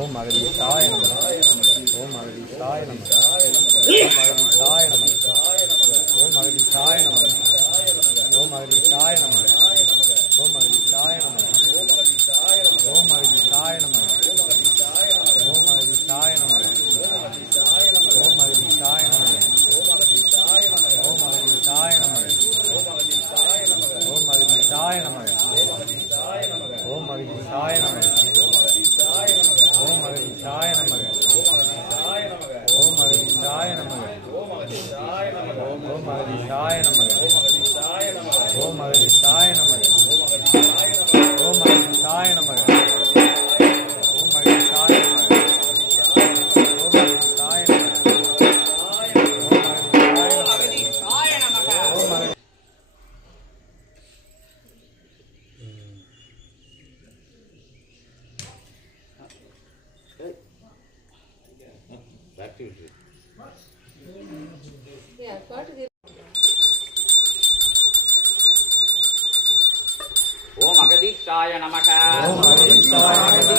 ஓம் அகதீசாய நமக. ஓம் அகதீசாய நமக. ஓம் அகதீசாய நமக. ஓம் அகதீசாய நமக. ஓம் அகதீசாய நமக. ஓம் அகதீசாய நமக. ஓம் அகதீசாய நமக. ஓம் அகதீசாய நமக. ஓம் அகதீசாய நமக. ஓம் அகதீசாய நமக. ஓம் அகதீசாய நமக. ஓம் அகதீசாய நமக. ஓம் அகதீசாய நமக. ஓம் அகதீசாய நமக. ஓம் அகதீசாய நமக. ஓம் அகதீசாய நமக. ஓம் அகதீசாய நமக. ஓம் அகதீசாய நமக. ஓம் அகதீஷாய நமக. ஓம் அகதீஷாய நமக.